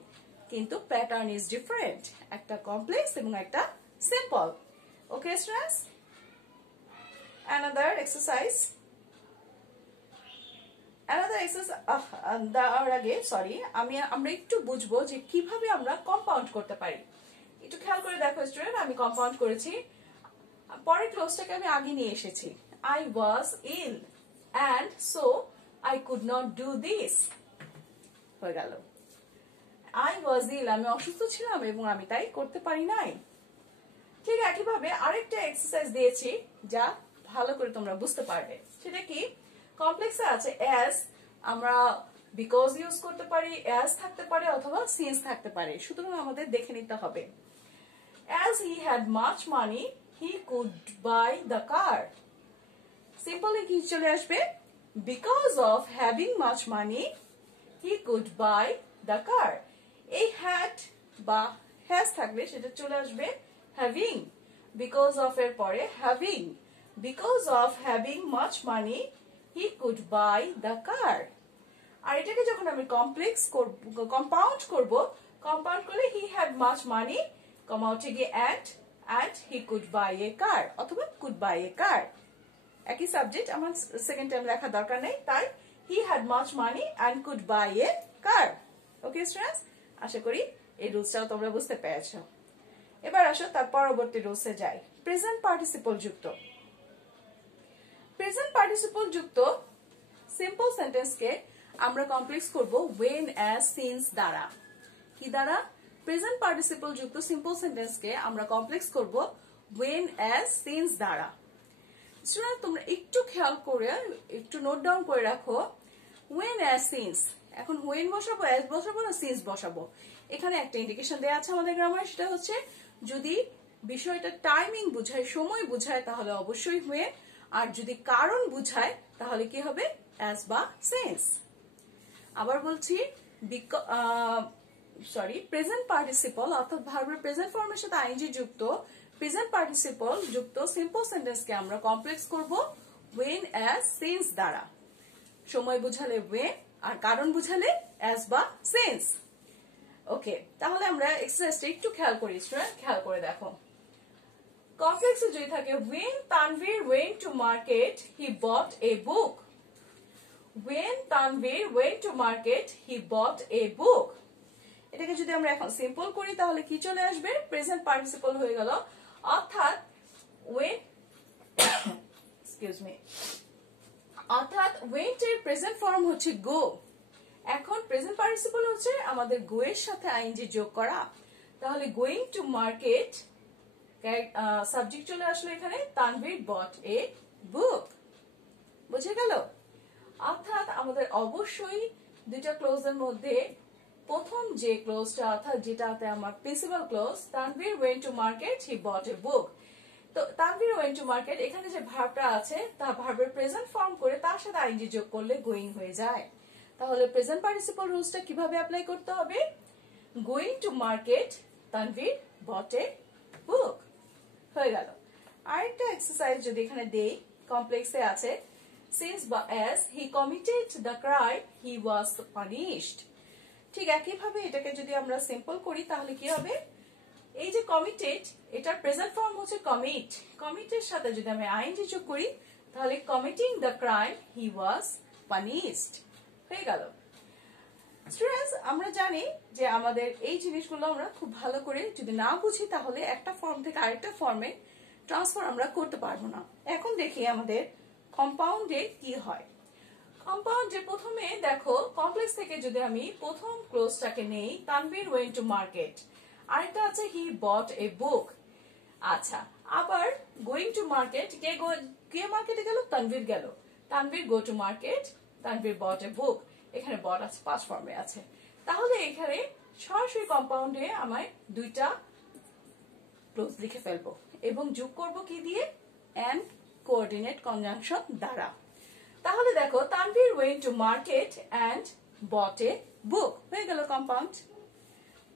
কিন্তু প্যাটার্ন ইজ ডিফারেন্ট। একটা কমপ্লেক্স এবং একটা simple. Okay students, another exercise দেওয়ার আগে আমরা একটু বুঝবো যে কিভাবে আমরা কম্পাউন্ড করতে পারি। একটু খেয়াল করে দেখো স্টুডেন্ট, আমি কম্পাউন্ড করেছি, পরের ক্লোজটাকে আমি আগে নিয়ে এসেছি। I was ill and so I could not do this হয়ে গেল। I was ill, আমি অসুস্থ ছিলাম এবং আমি তাই করতে পারি নাই। ঠিক একইভাবে আরেকটা এক্সারসাইজ দিয়েছি যা ভালো করে তোমরা বুঝতে পারবে। সেটা কি? কমপ্লেক্সে আছে as, আমরা বিকজ ইউজ করতে পারি, as থাকতে পারে অথবা সিন্স থাকতে পারে, সুতরাং আমাদের দেখে নিতে হবে। As he had much money, he could buy the car. Simply কি চলে আসবে? Because of having much money, he could buy the car. এই had বা has থাকলে সেটা চলে আসবে having. Because of এর পরে having. Because of having much money, he could buy the car. আর এটাকে যখন আমি কম্পাউন্ড করলে he had much money, কমাউটে গিয়ে and he could buy a car অথবা could buy a car। একই সাবজেক্ট, আমার সেকেন্ড টাইম লেখার দরকার নেই, তাই he had much money and could buy a car। Okay students, আশা করি এই রুলসটাও তোমরা বুঝতে পেরেছো। এবার আসো তার পরবর্তী রুলসে যাই। প্রেজেন্ট পার্টিসিপল যুক্ত। প্রেজেন্ট পার্টিসিপল যুক্ত সিম্পল সেন্টেন্সকে আমরা কমপ্লেক্স করব when, as, since দ্বারা। কি দ্বারা? প্রেজেন্ট পার্টিসিপল যুক্ত সিম্পল সেন্টেন্সকে আমরা কমপ্লেক্স করব when as since দ্বারা। স্টুডেন্ট তোমরা একটু খেয়াল করে একটু নোট ডাউন করে রাখো, when as since, এখন when বসাবো, as বসাবো না since বসাবো। এখানে একটা ইন্ডিকেশন দেওয়া আছে আমাদের গ্রামার, সেটা হচ্ছে যদি বিষয়টা টাইমিং বুঝায়, সময় বুঝায়, তাহলে অবশ্যই when, আর যদি কারণ বুঝায় তাহলে কি হবে as বা since। আবার বলছি প্রেজেন্ট পার্টিসিপল অর্থাৎ ভার্বের প্রেজেন্ট ফর্মের সাথে আইএনজি যুক্ত প্রেজেন্ট পার্টিসিপল যুক্ত সিম্পল সেন্টেন্সকে আমরা কমপ্লেক্স করব when as since দ্বারা। সময় বুঝালে when, আর কারণ বুঝালে as বা since। ওকে, তাহলে আমরা এক্সারসাইজটা একটু খেয়াল করি স্টুডেন্ট, খেয়াল করে দেখো। কমপ্লেক্সে যদি থাকে when Tanvir went to market he bought a book, when Tanvir went to market he bought a book, এটাকে যদি আমরা এখন সিম্পল করি তাহলে কি চলে আসবে, প্রেজেন্ট পার্টিসিপল হয়ে গেল। অর্থাৎ when অর্থাৎ when এর প্রেজেন্ট ফর্ম হচ্ছে go, এখন প্রেজেন্ট পার্টিসিপল হচ্ছে আমাদের go এর সাথে আইএনজি যোগ করা, তাহলে গোয়িং টু মার্কেট সাবজেক্ট চলে আসলো এখানে তানভীর bought a book, বুঝে গেল? অর্থাৎ আমাদের অবশ্যই দুইটা ক্লোজের মধ্যে প্রথম যে ক্লোজটা অর্থাৎ যেটাতে আমার principal clause Tanvir went to market he bought a book, তো তানভীর ওয়েন্ট টু মার্কেট এখানে যে ভার্বটা আছে তা ভার্বের প্রেজেন্ট ফর্ম করে তার সাথে আইএনজি যোগ করলে গোয়িং হয়ে যায়। তাহলে প্রেজেন্ট পার্টিসিপল রুলসটা কিভাবে অ্যাপ্লাই করতে হবে, going to market Tanvir bought a book, হয়ে গেল। আরেকটা এক্সারসাইজ যদি এখানে দেই, কমপ্লেক্সে আছে since বা as he committed the crime he was punished, ঠিক একইভাবে এটাকে যদি আমরা সিম্পল করি তাহলে কি হবে, এই যে কমিটেড এটার প্রেজেন্ট ফর্ম হচ্ছে কমিট, কমিটের সাথে যদি আমি আইএনজি যোগ করি তাহলে committing the crime he was punished, হয়ে গেল। স্টুডেন্টস আমরা জানি যে আমাদের এই জিনিসগুলো আমরা খুব ভালো করে যদি না বুঝি তাহলে একটা ফর্ম থেকে আরেকটা ফর্মে ট্রান্সফার আমরা করতে পারবো না। এখন দেখি আমাদের কম্পাউন্ডে কি হয়। কম্পাউন্ডে প্রথমে দেখো কমপ্লেক্স থেকে যদি আমি প্রথম ক্লোজটাকে নেই তানভীর ওয়েন্ট টু মার্কেট, আরেকটা আছে হি বট এ বুক। আচ্ছা, আবার গোয়িং টু মার্কেট, কে মার্কেটে গেল, তানভীর গেল, Tanvir go to market, Tanvir bought a book, এখানে বট আছে পাঁচ ফর্মে আছে। তাহলে এখানে সরাসরি কম্পাউন্ডে আমায় দুইটা ক্লোজ লিখে ফেলবো এবং যোগ করব কি দিয়ে, এন্ড কোঅর্ডিনেট কনজাংশন দ্বারা। তাহলে দেখো Tanvir went to market and bought a book, হয়ে গেল কম্পাউন্ড।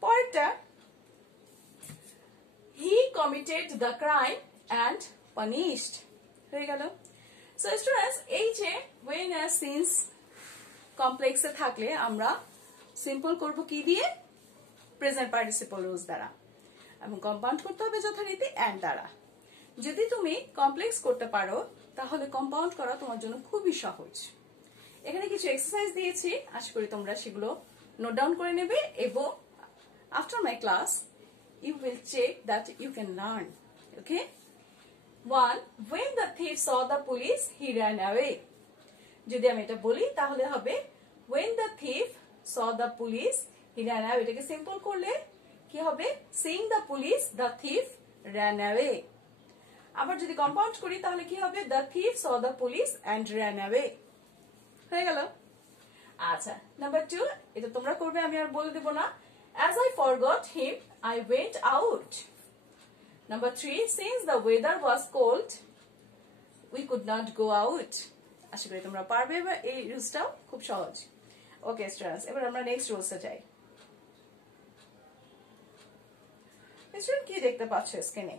পরেরটা he committed the crime and punished, হয়ে গেল। সো স্টুডেন্টস এই যে when as since কমপ্লেক্সে থাকলে আমরা সিম্পল করব কি দিয়ে, প্রেজেন্ট পার্টিসিপল রুলস দ্বারা, এবং কম্পাউন্ড করতে হবে যথারীতি এন্ড দ্বারা। যদি তুমি কমপ্লেক্স করতে পারো তাহলে কম্পাউন্ড করা তোমার জন্য খুবই সহজ। এখানে কিছু এক্সারসাইজ দিয়েছি, আশা করি তোমরা সেগুলো নোট ডাউন করে নেবে এবং after my class you will check that you can learn. Okay? 1. When the thief saw the police, he ran away. যদি আমি এটা বলি তাহলে হবে when the thief saw the police, he ran away. এটাকে সিম্পল করলে কি হবে, seeing the police, the thief ran away. আবার যদি কম্পাউন্ড করি তাহলে কি হবে, the thief saw the police and ran away, হয়ে গেল। আচ্ছা, নাম্বার 2, এটা তোমরা করবে, আমি আর বলে দেব না। As I forgot him, I went out. Number 3, since the weather was cold, we could not go out. আশা করি তোমরা পারবে, এই রুলসটাও খুব সহজ। ওকে স্টুডেন্টস, এবার আমরা নেক্সট রুলসে যাই। স্টুডেন্ট কি দেখতে পাচ্ছ স্ক্রিনে,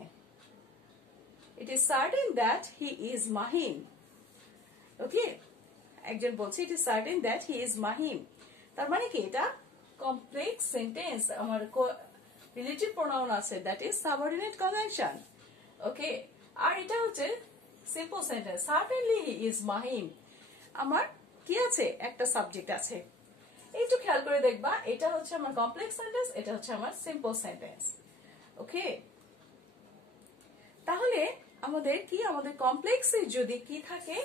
it is certain that he is Mahim. ওকে, একজন বলছে it is certain that he is Mahim, তার মানে কি এটা কমপ্লেক্স সেন্টেন্স, আমার রিলেটিভ প্রোনাউন আছে, দ্যাট ইজ সাবঅর্ডিনেট কনজাংশন। ওকে, আর এটা হচ্ছে simple sentence, certainly he is Mahim, আমার কি আছে, একটা সাবজেক্ট আছে। একটু খেয়াল করে দেখবা, এটা হচ্ছে আমার কমপ্লেক্স সেন্টেন্স, এটা হচ্ছে আমার সিম্পল সেন্টেন্স। ওকে, তাহলে আমাদের কি, আমাদের কমপ্লেক্সে যদি কি থাকে,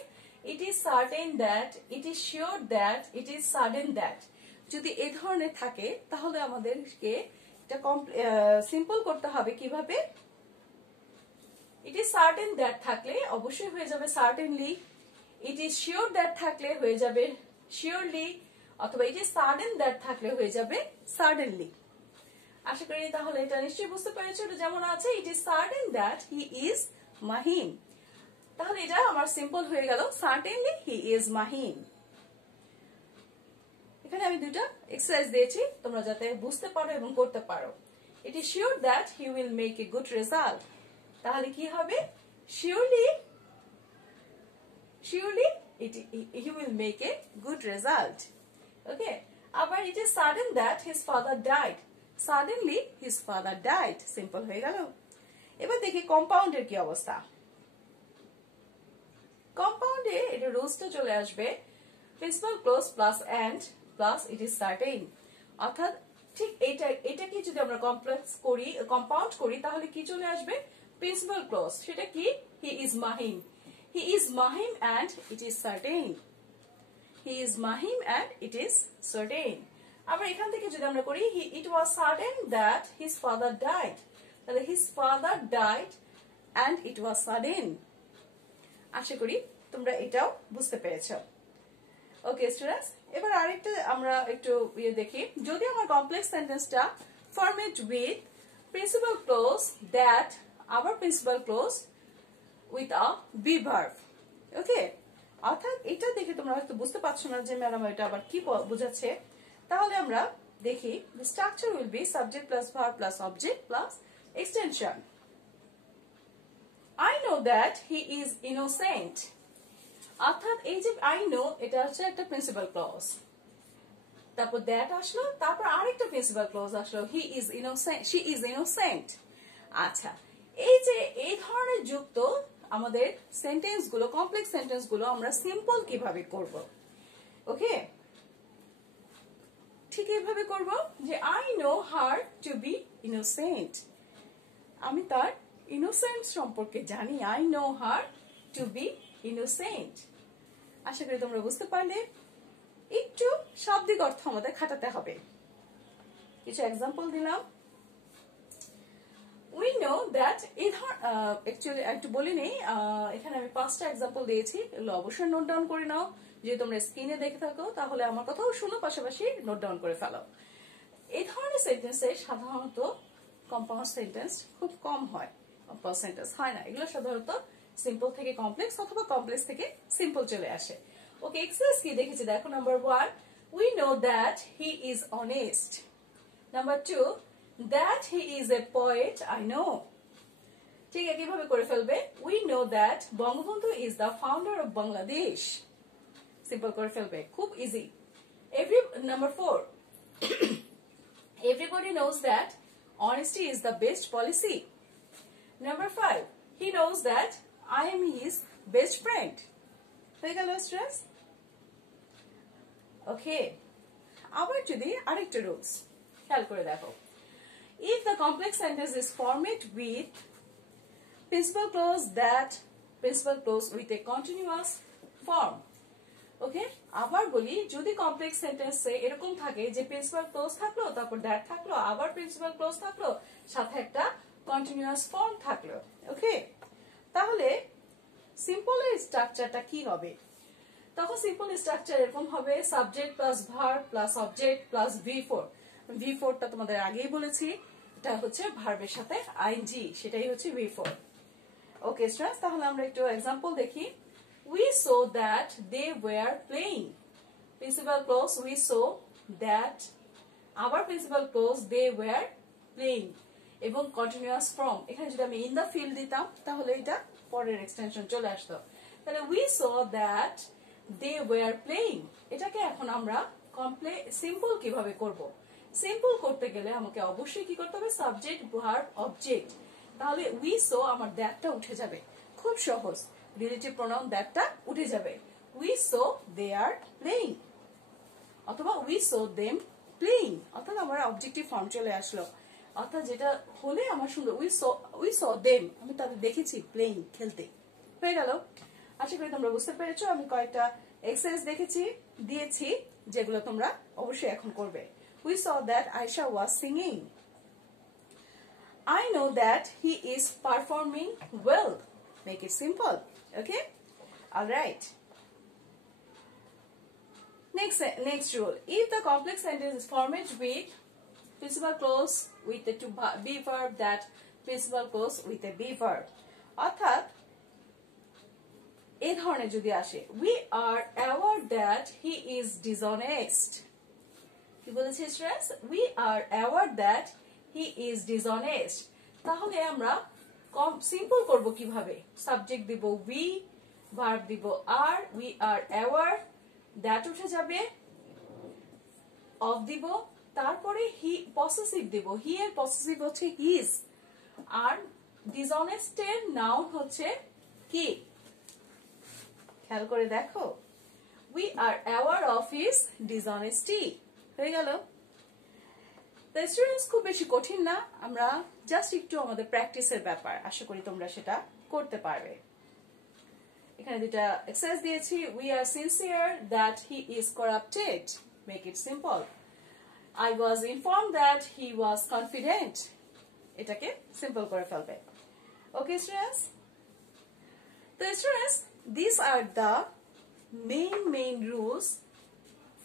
ইট is certain that, it is sure that, it is sudden that, যদি এই ধরনের থাকে তাহলে আমাদেরকে এটা সিম্পল করতে হবে কিভাবে? ইট ইজ সার্টেন দ্যাট থাকলে অবশ্যই হয়ে যাবে certainly, it is sure that থাকলে হয়ে যাবে শিওরলি, অথবা ইট ইজ সার্টেন দ্যাট থাকলে হয়ে যাবে সার্টেনলি। আশা করি তাহলে এটা নিশ্চয়ই বুঝতে পেরেছো। এটা যেমন আছে ইট is certain that he is Mahim, তাহলে এটা আমার সিম্পল হয়ে গেল সার্টেনলি হি ইজ মাহিম। এখানে আমি দুইটা এক্সারসাইজ দিয়েছি তোমরা যাতে বুঝতে পারো এবং করতে পারো। It is sure that he will make a good result, তাহলে কি হবে? Surely he will make a good result. Okay, আবার it is sudden that his father died, suddenly his father died, simple হয়ে গেল। এবার দেখি কম্পাউন্ডের কি অবস্থা। কম্পাউন্ডে এটা রুলসটা চলে আসবে principal clause plus and plus it is certain, অর্থাৎ ঠিক এটাকে যদি আমরা কম্পাউন্ড করি তাহলে কি চলে আসবে? প্রিন্সিপাল ক্লোজ, সেটা কি? He is Mahim, he is Mahim and it is certain, he is Mahim and it is certain. আবার এখান থেকে যদি আমরা করি it was certain that his father died, তাহলে his father died and it was certain. আশা করি তোমরা এটাও বুঝতে পেরেছো। ওকে স্টুডেন্টস, এবার আরেকটা আমরা একটু দেখি। যদি আমার কমপ্লেক্স সেন্টেন্সটা format with principal clause that, আবার principal clause with a be verb. Okay, অর্থাৎ এটা দেখে তোমরা হয়তো বুঝতে পারছো না যে ম্যাডাম এটা আবার কি বোঝাচ্ছে। তাহলে আমরা দেখি structure will be subject plus verb plus object plus extension. I know that he is innocent, অর্থাৎ এই যে I know এটা হচ্ছে একটা প্রিন্সিপাল ক্লজ, তারপর দ্যাট আসলো, তারপর আরেকটা প্রিন্সিপাল ক্লজ আসলো he is innocent, she is innocent। আচ্ছা, এই যে এই ধরনের যুক্ত আমাদের সেন্টেন্স গুলো, কমপ্লেক্স সেন্টেন্স গুলো আমরা সিম্পল কিভাবে করব? ওকে, ঠিক এইভাবে করব যে I know her to be innocent, আমি তার ইনোসেন্ট সম্পর্কে জানি, I know her to be innocent। আশা করি তোমরা বুঝতে পারলে। একটু শাব্দিক অর্থ আমাদের খাটাতে হবে। কিছু এক্সাম্পল দিলাম। We know that অ্যাকচুয়ালি একটু বলে নেই, এখানে আমি 5টা এক্সাম্পল দিয়েছি, এগুলো অবশ্যই নোট ডাউন করে নাও। যদি তোমরা স্ক্রিনে দেখে থাকো তাহলে আমার কথাও শুনো, পাশাপাশি নোট ডাউন করে ফেলো। এই ধরনের সেন্টেন্সে সাধারণত কম্পাউন্ড সেন্টেন্স খুব কম হয়, কম্পাউন্ড সেন্টেন্স হয় না। এগুলো সাধারণত সিম্পল থেকে কমপ্লেক্স অথবা কমপ্লেক্স থেকে সিম্পল চলে আসে। ওকে, এক্সারসাইজ কি দেখেছি দেখো। Number 1, we know that he is honest. Number 2, that he is a poet, I know. ঠিক একইভাবে করে ফেলবে। We know that Bangabandhu is the founder of Bangladesh. Simple করে ফেলবে, খুব easy. Number 4, everybody knows that honesty is the best policy. Number 5, he knows that I am his best friend. হয়ে গেল students. ওকে, আবার যদি আরেকটা রুলস খেয়াল করে দেখো। If the complex sentence is formed with principal clause that, principal clause with a continuous form. ওকে, আবার বলি, যদি কমপ্লেক্স সেন্টেন্সে এরকম থাকে যে প্রিন্সিপাল ক্লোজ থাকলো, তারপর দ্যাট থাকলো, আবার প্রিন্সিপাল ক্লোজ থাকলো, সাথে একটা কন্টিনিউয়াস ফর্ম থাকলো। ওকে, তাহলে সিম্পলের স্ট্রাকচারটা কি হবে? তখন সিম্পল স্ট্রাকচার এরকম হবে subject plus verb plus object plus V4। V4টা তোমাদের আগেই বলেছি, এটা হচ্ছে ভার্বের সাথে আইএনজি, সেটাই হচ্ছে V4। ওকে স্টুডেন্টস, তাহলে আমরা একটু এক্সাম্পল দেখি। We saw that they were playing. Principal clause we saw that, আবার principal close they were playing, এবং কন্টিনিউয়াস ফর্ম। এখানে যদি আমি ইন দা ফিল্ড দিতাম তাহলে এটা পরের এক্সটেনশন চলে আসতো। তাহলে we saw that they were playing, এটাকে এখন আমরা সিম্পল কিভাবে করব? সিম্পল করতে গেলে আমাকে অবশ্যই কি করতে হবে? Subject verb object. তাহলে we saw, আমার দ্যাটটা উঠে যাবে, খুব সহজ। রিলেটিভ প্রোনাউন দ্যাটটা উঠে যাবে। we saw they are playing, অথবা we saw them playing, অর্থাৎ আমার অবজেক্টিভ ফর্ম চলে আসলো। অর্থাৎ যেটা হলে আমার সুন্দর, we saw them, আমি তাদের দেখেছি playing, খেলতে। হয়ে গেল। আশা করি তোমরা বুঝতে পেরেছো। আমি কয়েকটা এক্সারসাইজ দিয়েছি যেগুলো তোমরা অবশ্যই এখন করবে। we saw that Aisha was singing, I know that he is performing well. Make it simple. Okay? Alright. Next rule. If the complex sentence is formed with principal clause with a to be verb, that principal clause with a be verb. অর্থাৎ এই ধরনের যদি আসে, we are aware that he is dishonest. কি বলেছে students? We are aware that he is dishonest. তাহলে আমরা simple করব কিভাবে? সাবজেক্ট দিব we, ভার্ব দিব are, we are aware, that উঠে যাবে, of দিব, তারপরে he পসেসিভ দিব, he এর পসেসিভ হচ্ছে his, আর dishonest এর নাউন হচ্ছে কি? খেয়াল করে দেখো, we are aware of his dishonesty. হয়ে গেল। তো স্টুডেন্টস খুব বেশি কঠিন না, আমরা জাস্ট একটু আমাদের প্র্যাকটিসের ব্যাপার, আশা করি তোমরা সেটা করতে পারবে। এখানে দুটা এক্সারসাইজ দিয়েছি। we are sincere that he is corrupted. make it simple. I was informed that he was confident. এটাকে সিম্পল করে ফেলবে। Okay students? তো students, these are the main rules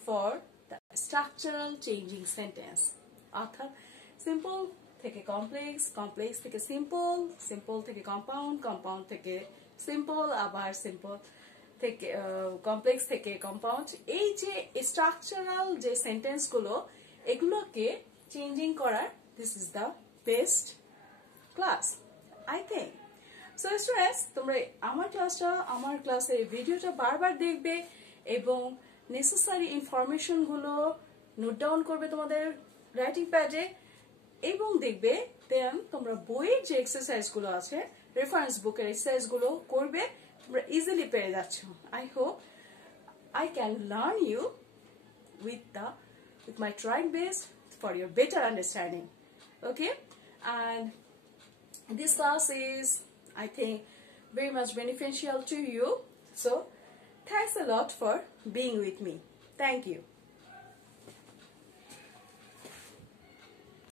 for the structural changing sentence. অর্থাৎ simple থেকে complex, complex থেকে simple, simple থেকে compound, compound থেকে simple, আবার সিম্পল থেকে কমপ্লেক্স থেকে কম্পাউন্ড। এই যে স্ট্রাকচারাল যে সেন্টেন্সগুলো, এগুলোকে চেঞ্জিং করার this is the best class, I think. So students, তোমরা আমার ক্লাসের ভিডিওটা বারবার দেখবে এবং নেসেসারি ইনফরমেশনগুলো নোট ডাউন করবে তোমাদের রাইটিং প্যাডে, এবং দেখবে দেন তোমরা বইয়ের যে এক্সারসাইজগুলো আছে, রেফারেন্স বুকের এক্সারসাইজগুলো করবে, তোমরা ইজিলি পেরে যাচ্ছ। I hope I can learn you with my trying best for your better understanding. Okay, and this class is, I think, very much beneficial to you. So thanks a lot for being with me. Thank you.